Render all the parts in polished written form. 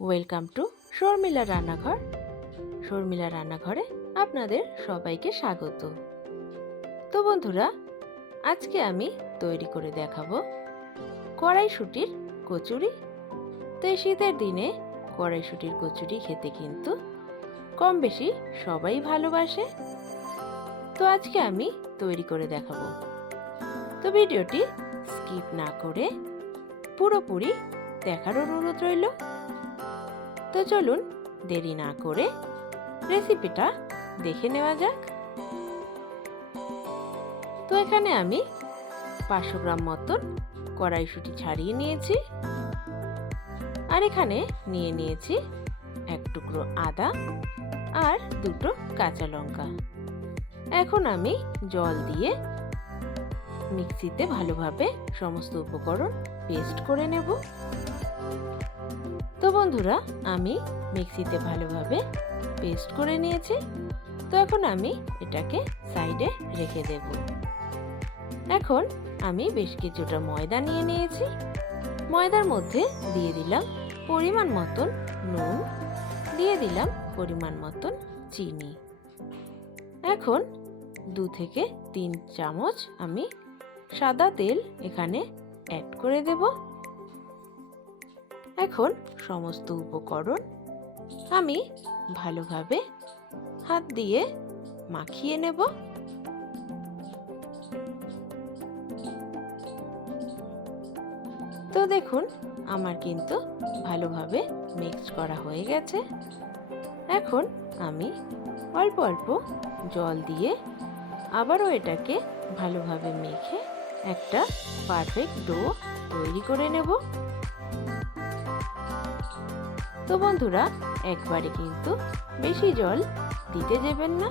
Welcome to Sharmila রান্নাঘর। শর্মিলা রান্নাঘরে আপনাদের সবাইকে স্বাগত। তো বন্ধুরা, আজকে আমি তৈরি করে দেখাবো কড়াইশুঁটির কচুরি। তো এই শীতের দিনে কড়াইশুঁটির কচুরি খেতে কিন্তু কম বেশি সবাই ভালোবাসে। তো আজকে আমি তৈরি করে দেখাবো। তো ভিডিওটি স্কিপ না করে পুরোপুরি দেখার অনুরোধ রইল। তো চলুন দেরি না করে রেসিপিটা দেখে নেওয়া যাক। তো এখানে আমি 500 গ্রাম মতন কড়াইশুঁটি ছাড়িয়ে নিয়েছি, আর এখানে নিয়ে নিয়েছি এক টুকরো আদা আর দুটো কাঁচা লঙ্কা। এখন আমি জল দিয়ে মিক্সিতে ভালোভাবে সমস্ত উপকরণ পেস্ট করে নেব। তো বন্ধুরা, আমি মিক্সিতে ভালোভাবে পেস্ট করে নিয়েছি। তো এখন আমি এটাকে সাইডে রেখে দেব। এখন আমি বেশ কিছুটা ময়দা নিয়ে নিয়েছি। ময়দার মধ্যে দিয়ে দিলাম পরিমাণ মতন নুন, দিয়ে দিলাম পরিমাণ মতন চিনি। এখন 2 থেকে 3 চামচ আমি সাদা তেল এখানে অ্যাড করে দেব। এখন সমস্ত উপকরণ আমি ভালোভাবে হাত দিয়ে মাখিয়ে নেব। তো দেখুন, আমার কিন্তু ভালোভাবে মিক্স করা হয়ে গেছে। এখন আমি অল্প অল্প জল দিয়ে আবারও এটাকে ভালোভাবে মেখে একটা পারফেক্ট ডো তৈরি করে নেব। তো বন্ধুরা, একবারে কিন্তু বেশি জল দিতে যাবেন না,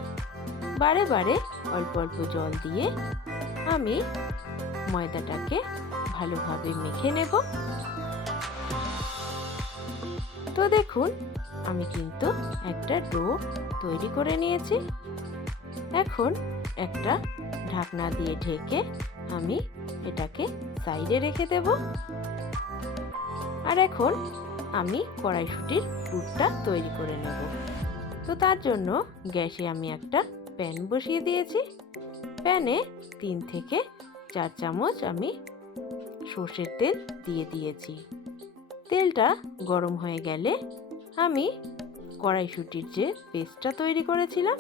বারে বারে অল্প অল্প জল দিয়ে আমি ময়দাটাকে ভালোভাবে মেখে নেব। তো দেখুন, আমি কিন্তু একটা ডো তৈরি করে নিয়েছি। এখন একটা ঢাকনা দিয়ে ঢেকে আমি এটাকে সাইডে রেখে দেব। আর এখন আমি কড়াইশুঁটির পুরটা তৈরি করে নেব। তো তার জন্য গ্যাসে আমি একটা প্যান বসিয়ে দিয়েছি। প্যানে 3 থেকে 4 চামচ আমি সর্ষের তেল দিয়ে দিয়েছি। তেলটা গরম হয়ে গেলে আমি কড়াইশুঁটির যে পেস্টটা তৈরি করেছিলাম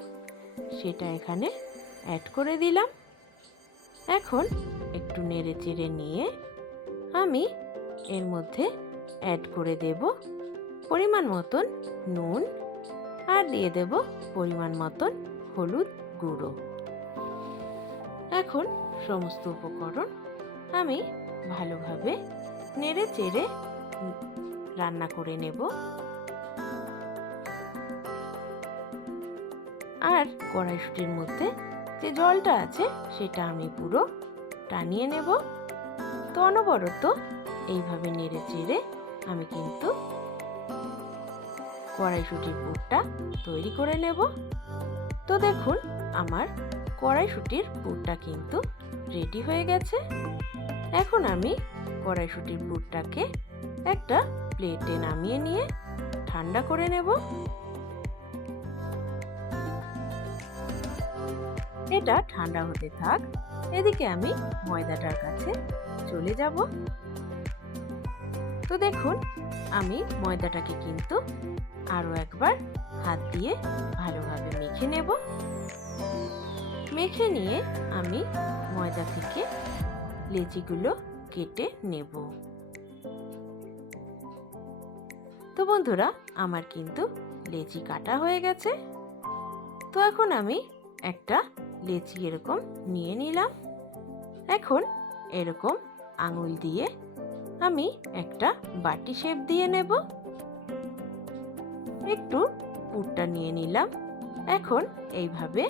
সেটা এখানে অ্যাড করে দিলাম। এখন একটু নেড়ে চেড়ে নিয়ে আমি এর মধ্যে অ্যাড করে দেব পরিমাণ মতন নুন, আর দিয়ে দেব পরিমাণ মতন হলুদ গুঁড়ো। এখন সমস্ত উপকরণ আমি ভালোভাবে নেড়ে চেড়ে রান্না করে নেব। আর কড়াইশুঁটির মধ্যে যে জলটা আছে সেটা আমি পুরো টানিয়ে নেব। তো অনবরত এইভাবে নেড়ে চেড়ে আমি কিন্তু কড়াইশুঁটির পুরটা তৈরি করে নেব। তো দেখুন, আমার কড়াইশুঁটির পুরটা কিন্তু রেডি হয়ে গেছে। এখন আমি কড়াইশুঁটির পুরটাকে একটা প্লেটে নামিয়ে নিয়ে ঠান্ডা করে নেব। এটা ঠান্ডা হতে থাক, এদিকে আমি ময়দাটার কাছে চলে যাব। তো দেখুন, আমি ময়দাটাকে কিন্তু আরও একবার হাত দিয়ে ভালোভাবে মেখে নেব। মেখে নিয়ে আমি ময়দা থেকে লেচিগুলো কেটে নেব। তো বন্ধুরা, আমার কিন্তু লেচি কাটা হয়ে গেছে। তো এখন আমি একটা লেচি এরকম নিয়ে নিলাম। এখন এরকম আঙুল দিয়ে আমি একটা বাটি শেপ দিয়ে নেব। একটু পুরটা নিয়ে নিলাম। এখন এইভাবে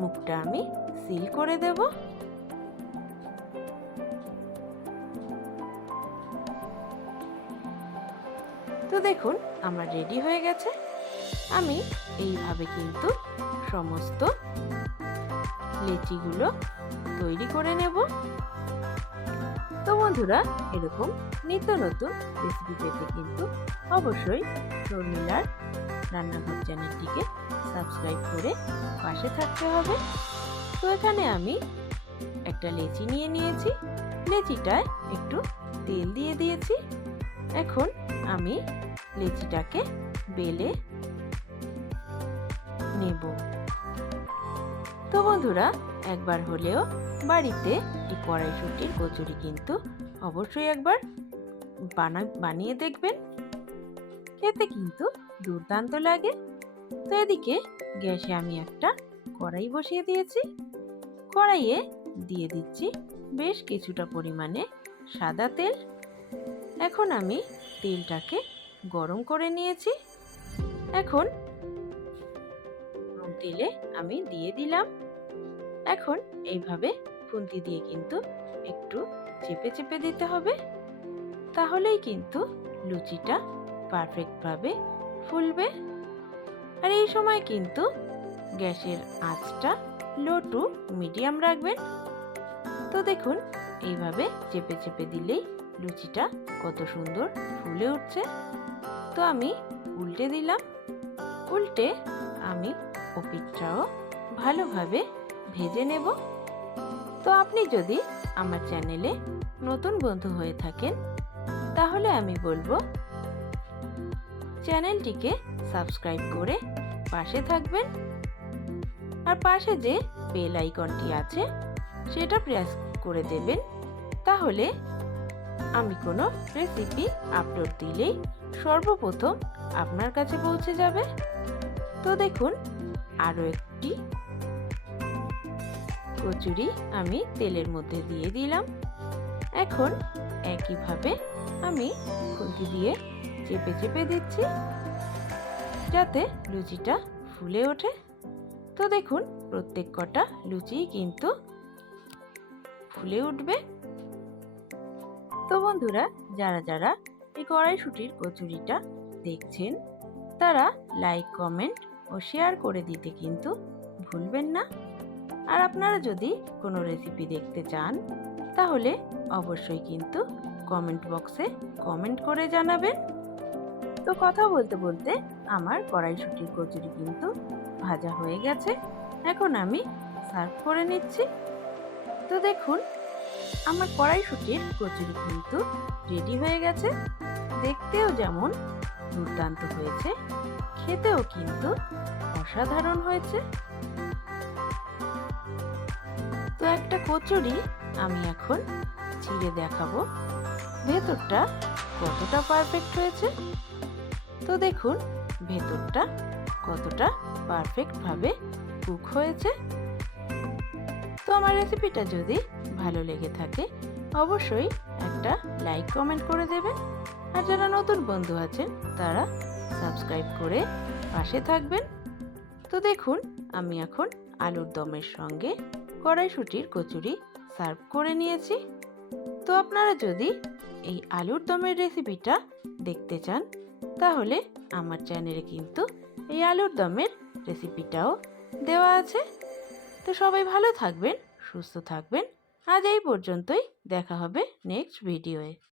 মুখটা আমি সিল করে দেব। তো দেখুন, আমার রেডি হয়ে গেছে। আমি এইভাবে কিন্তু সমস্ত লেচিগুলো তৈরি করে নেব। তো বন্ধুরা, এরকম নিত্য নতুন রেসিপি পেতে কিন্তু অবশ্যই শর্মিলার রান্নাঘর চ্যানেলটিকে সাবস্ক্রাইব করে পাশে থাকতে হবে। তো এখানে আমি একটা লেচি নিয়ে নিয়েছি, লেচিটায় একটু তেল দিয়ে দিয়েছি। এখন আমি লেচিটাকে বেলে নেব। তো বন্ধুরা, একবার হলেও বাড়িতে এই কড়াইশুঁটির কচুরি কিন্তু অবশ্যই একবার বানিয়ে দেখবেন, খেতে কিন্তু দুর্দান্ত লাগে। তো এদিকে গ্যাসে আমি একটা কড়াই বসিয়ে দিয়েছি, কড়াইয়ে দিয়ে দিচ্ছি বেশ কিছুটা পরিমাণে সাদা তেল। এখন আমি তেলটাকে গরম করে নিয়েছি। এখন তেলে আমি দিয়ে দিলাম। এখন এইভাবে খুন্তি দিয়ে কিন্তু একটু চেপে চেপে দিতে হবে, তাহলেই কিন্তু লুচিটা পারফেক্টভাবে ফুলবে। আর এই সময় কিন্তু গ্যাসের আঁচটা লো টু মিডিয়াম রাখবেন। তো দেখুন, এইভাবে চেপে চেপে দিলেই লুচিটা কত সুন্দর ফুলে উঠছে। তো আমি উল্টে দিলাম। উল্টে আমি ওপিঠটাও ভালোভাবে ভেজে নেব। তো আপনি যদি আমার চ্যানেলে নতুন বন্ধু হয়ে থাকেন, তাহলে আমি বলবো চ্যানেলটিকে সাবস্ক্রাইব করে পাশে থাকবেন। আর পাশে যে বেল আইকনটি আছে সেটা প্রেস করে দেবেন, তাহলে আমি কোনো রেসিপি আপলোড দিলেই সর্বপ্রথম আপনার কাছে পৌঁছে যাবে। তো দেখুন, আরও একটি কচুরি আমি তেলের মধ্যে দিয়ে দিলাম। এখন একইভাবে আমি খুন্তি দিয়ে চেপে চেপে দিচ্ছি, যাতে লুচিটা ফুলে ওঠে। তো দেখুন, প্রত্যেক কটা লুচি কিন্তু ফুলে উঠবে। তো বন্ধুরা, যারা যারা এই কড়াইশুঁটির কচুরিটা দেখছেন, তারা লাইক, কমেন্ট ও শেয়ার করে দিতে কিন্তু ভুলবেন না। আর আপনারা যদি কোনো রেসিপি দেখতে চান, তাহলে অবশ্যই কিন্তু কমেন্ট বক্সে কমেন্ট করে জানাবেন। তো কথা বলতে বলতে আমার কড়াইশুঁটির কচুরি কিন্তু ভাজা হয়ে গেছে। এখন আমি সার্ভ করে নিচ্ছি। তো দেখুন, আমার কড়াইশুঁটির কচুরি কিন্তু রেডি হয়ে গেছে। দেখতেও যেমন দুর্দান্ত হয়েছে, খেতেও কিন্তু অসাধারণ হয়েছে। তো একটা কচুরি আমি এখন ছিঁড়ে দেখাবো ভেতরটা কতটা পারফেক্ট হয়েছে। তো দেখুন, ভেতরটা কতটা পারফেক্টভাবে কুক হয়েছে। তো আমার রেসিপিটা যদি ভালো লেগে থাকে, অবশ্যই একটা লাইক, কমেন্ট করে দেবেন। আর যারা নতুন বন্ধু আছেন, তারা সাবস্ক্রাইব করে পাশে থাকবেন। তো দেখুন, আমি এখন আলুর দমের সঙ্গে কড়াইশুঁটির কচুরি সার্ভ করে নিয়েছি। তো আপনারা যদি এই আলুর দমের রেসিপিটা দেখতে চান, তাহলে আমার চ্যানেলে কিন্তু এই আলুর দমের রেসিপিটাও দেওয়া আছে। তো সবাই ভালো থাকবেন, সুস্থ থাকবেন। আজ এই পর্যন্তই, দেখা হবে নেক্সট ভিডিওয়ে।